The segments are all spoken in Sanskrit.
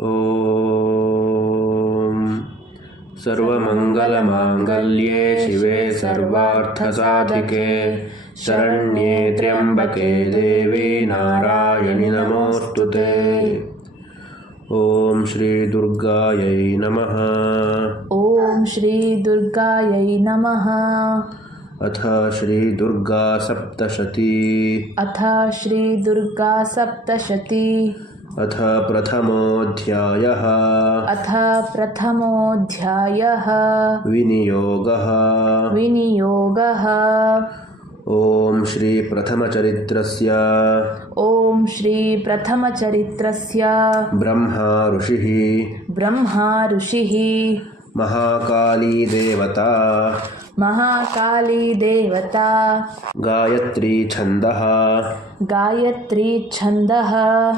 ॐ सर्वमङ्गलमाङ्गल्ये शिवे सर्वार्थसाधिके शरण्ये त्र्यम्बके देवी नारायणि नमोऽस्तुते। ॐ श्री दुर्गायै नमः। ॐ श्री दुर्गायै नमः। अथ श्री दुर्गा सप्तशती। अथ श्री दुर्गा सप्तशती। अथ प्रथमोऽध्यायः। अथ प्रथमोऽध्यायः। विनियोगः। विनियोगः। ॐ श्री प्रथमचरित्रस्य। ॐ श्री प्रथमचरित्रस्य। ब्रह्मा ऋषिः। ब्रह्मा ऋषिः। महाकाली देवता। महाकाली देवता। गायत्री छन्दः। गायत्री छन्दः।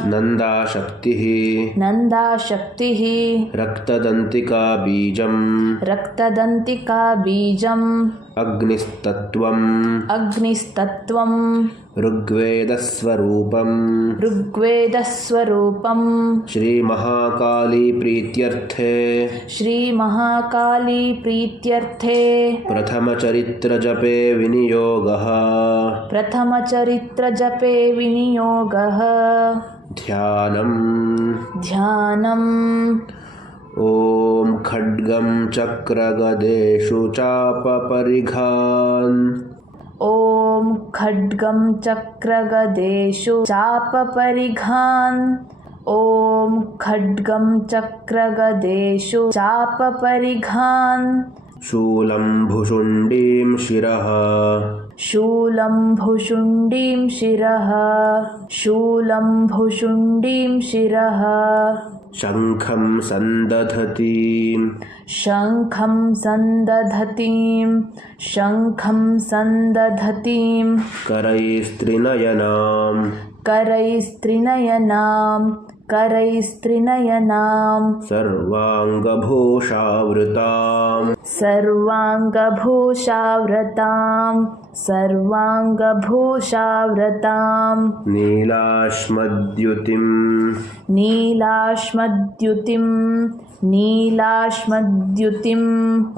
नन्दाशक्तिः। नन्दाशक्तिः। रक्तदन्तिका बीजम्। रक्तदन्तिका बीजम्। अग्निस्तत्त्वम्। अग्निस्तत्त्वम्। ऋग्वेदस्वरूपम्। ऋग्वेदस्वरूपम्। श्रीमहाकाली प्रीत्यर्थे। श्रीमहाकाली प्रीत्यर्थे। प्रथमचरित्रजपे विनियोगः। प्रथमचरित्रजपे विनियोगः। ध्यानम्। ध्यानम्। ॐ खड्गं चक्रगदेषु चापपरिघान्। ॐ खड्गं चक्रगदेषु चापपरिघान्। ॐ खड्गं चक्रगदेषु चापपरिघान्। शूलं भुशुण्डीं शिरः। शूलं भुशुण्डीं शिरः। शूलं भुशुण्डीं शिरः। शङ्खं सन्दधतीं। शङ्खं सन्दधतीं। शङ्खं सन्दधतीं। करैस्त्रिनयनां। करैस्त्रिनयनां। करैस्त्रिनयनां। सर्वाङ्गभूषावृतां। सर्वाङ्गभूषावृतां। सर्वाङ्गभूषावृतां। नीलाश्मद्युतिं। नीलाश्मद्युतिं। नीलाश्मद्युतिम्।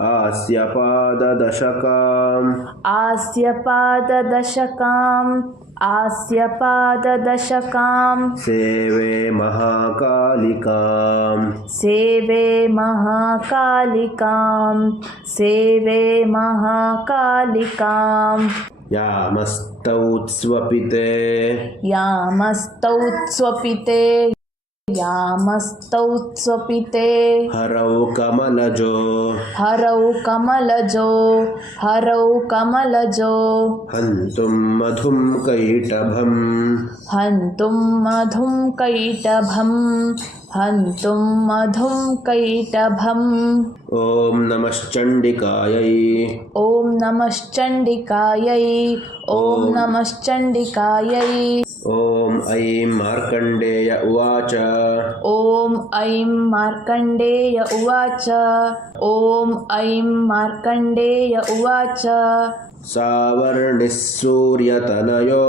आस्यपाददशकाम्। आस्यपाददशकाम्। आस्यपाददशकाम्। सेवे महाकालिकाम्। सेवे महाकालिकाम्। सेवे महाकालिकाम्। यामस्तौत्स्वपिते। यामस्तौत्स्वपिते। यामस्तौत्स्वपिते। हरौ कमलजो। हरौ कमलजो। हरौ कमलजो। हन्तुं मधुं कैटभम्। हन्तुं मधुं कैटभम्। हन्तुं मधुं कैटभम्। ॐ नमश्चण्डिकायै। ॐ नमश्चण्डिकायै। ॐ नमश्चण्डिकायै। ॐ ऐं मार्कण्डेय उवाच। ॐ ऐं मार्कण्डेय उवाच। ॐ ऐं मार्कण्डेय उवाच। सावर्णिः सूर्यतनयो।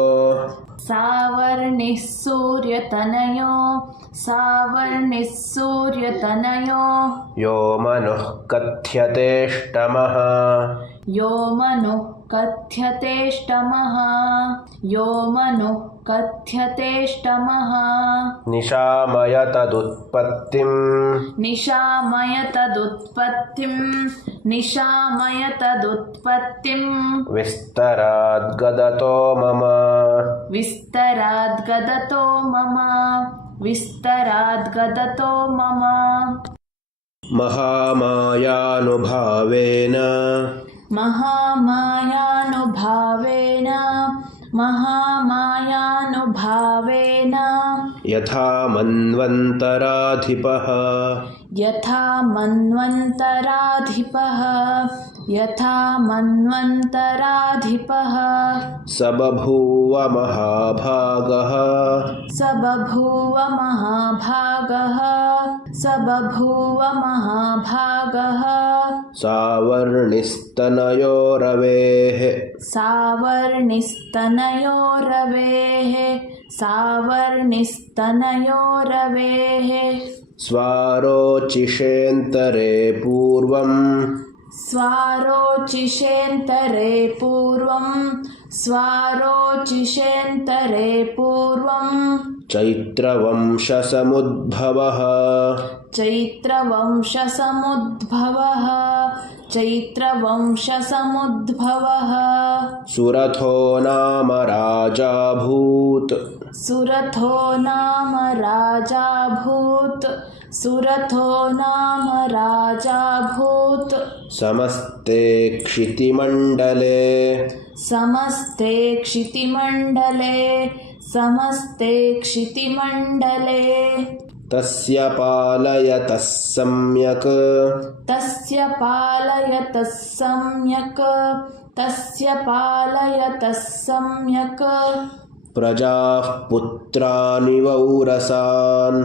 सावर्णिः सूर्यतनयो। सावर्णिः सूर्यतनयो। यो मनुः कथ्यतेष्टमः। यो मनुः कथ्यतेष्टमः। यो मनुः कथ्यतेष्टमः। निशामय तदुत्पत्तिम्। निशामय तदुत्पत्तिम्। निशामय तदुत्पत्तिम्। विस्तराद्गदतो मम। विस्तराद्गदतो मम। विस्तराद्गदतो मम। महामायानुभावेन। महामायानुभावेन। महामायानुभावेन। यथा मन्वन्तराधिपः। यथा मन्वन्तराधिपः। यथा मन्वन्तराधिपः। स बभूव महाभागः। स बभूव महाभागः। स बभूव महाभागः। सावर्णिस्तनयोरवेः सावर्णिस्तनयोरवेः सावर्णिस्तनयोरवेः स्वारोचिषेऽन्तरे पूर्वं स्वारोचिषेऽन्तरे पूर्वं स्वारोचिषेऽन्तरे पूर्वं चैत्रवंशसमुद्भवः चैत्रवंशसमुद्भवः चैत्रवंशसमुद्भवः सुरथो नाम राजाभूत् सुरथो नाम राजाभूत् सुरथो नाम राजाभूत् समस्ते क्षितिमण्डले समस्ते क्षितिमण्डले समस्ते क्षितिमण्डले तस्य पालयतः सम्यक् तस्य पालयतः सम्यक् तस्य पालयतः सम्यक् प्रजाः पुत्रानि वौरसान्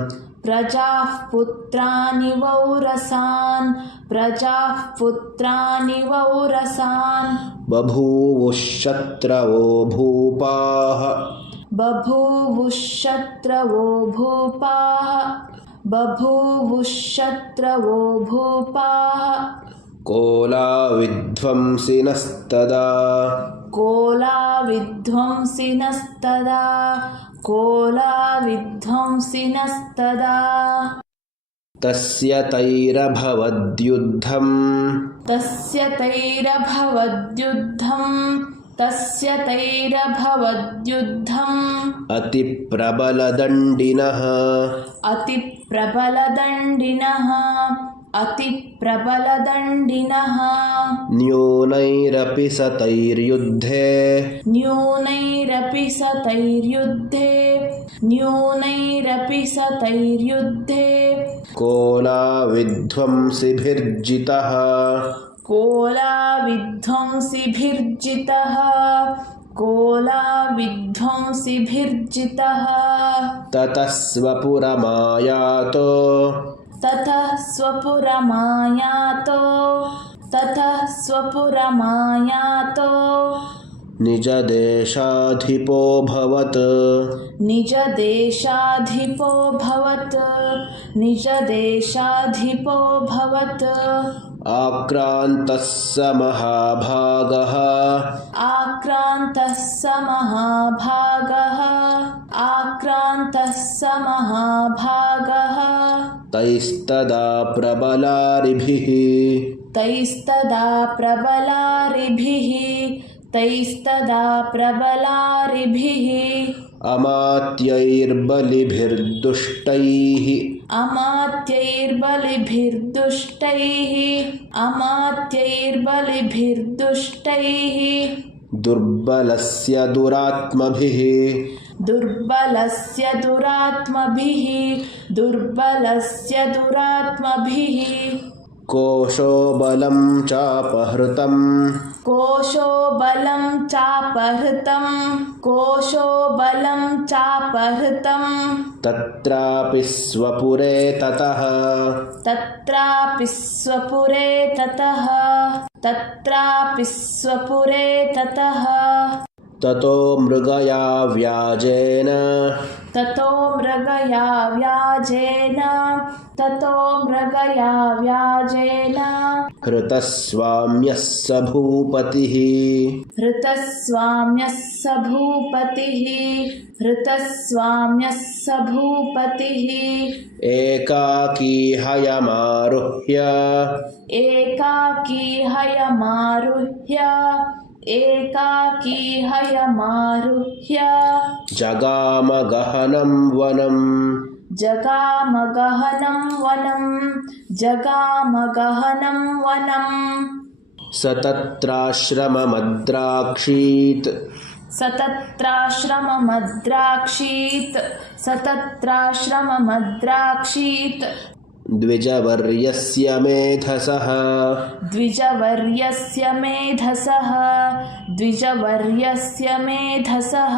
प्रजाः पुत्रानि वौरसान् प्रजाः पुत्रानि वौरसान् बभूवुः शत्रवो भूपाः बभूवुः शत्रवो भूपाः बभूवुः शत्रवो भूपाः कोलाविध्वंसिनस्तदा कोलाविध्वंसिनस्तदा कोलाविध्वंसिनस्तदा तस्य तैरभवद्युद्धम् तस्य तैरभवद्युद्धम् तस्य तैरभवद्युद्धम् अतिप्रबलदण्डिनः अतिप्रबलदण्डिनः अतिप्रबलदण्डिनः न्यूनैरपि सतैर्युद्धे न्यूनैरपि सतैर्युद्धे न्यूनैरपि सतैर्युद्धे कोलाविध्वंसिभिर्जितः कोलाविध्वंसिभिर्जितः कोलाविध्वंसिभिर्जितः ततः स्वपुरमायातो ततः स्वपुरमायातो ततः स्वपुरमायातो निजदेशाधिपोऽभवत् निजदेशाधिपोऽभवत् निजदेशाधिपोऽभवत् आक्रान्तः स महाभागः आक्रान्तः स महाभागः आक्रान्तः स महाभागः तैस्तदा प्रबलारिभिः तैस्तदा प्रबलारिभिः तैस्तदा प्रबलारिभिः अमात्यैर्बलिभिर्दुष्टैः अमात्यैर्बलिभिर्दुष्टैः अमात्यैर्बलिभिर्दुष्टैः दुर्बलस्य दुरात्मभिः दुर्बलस्य दुरात्मभिः दुर्बलस्य दुरात्मभिः कोशो बलं चापहृतम् कोशो बलं चापहृतम् कोशो बलं चापहृतम् तत्रापि स्वपुरे ततः तत्रापि स्वपुरे ततः तत्रापि स्वपुरे ततः ततो मृगया व्याजेन ततो मृगया व्याजेन ततो मृगया व्याजेन हृतस्वाम्यः स भूपतिः हृतस्वाम्यः स भूपतिः हृतस्वाम्यः स भूपतिः एकाकी हयमारुह्य एकाकी हयमारुह्य एकाकी हयमारुह्य जगाम गहनं वनम् जगाम गहनं वनं जगाम गहनं वनं स तत्राश्रममद्राक्षीत् सतत्राश्रममद्राक्षीत् सतत्राश्रममद्राक्षीत् द्विजवर्यस्य मेधसः द्विजवर्यस्य मेधसः द्विजवर्यस्य मेधसः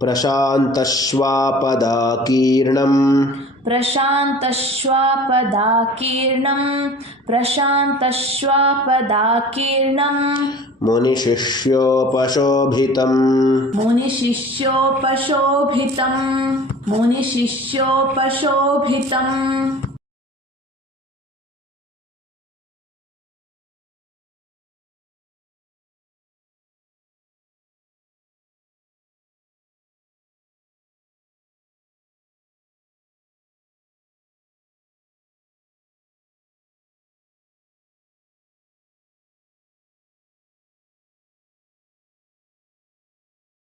प्रशान्तश्वापदाकीर्णम् प्रशान्तश्वापदाकीर्णं प्रशान्तश्वापदाकीर्णं मुनिशिष्योपशोभितं मुनिशिष्योपशोभितं मुनिशिष्योपशोभितं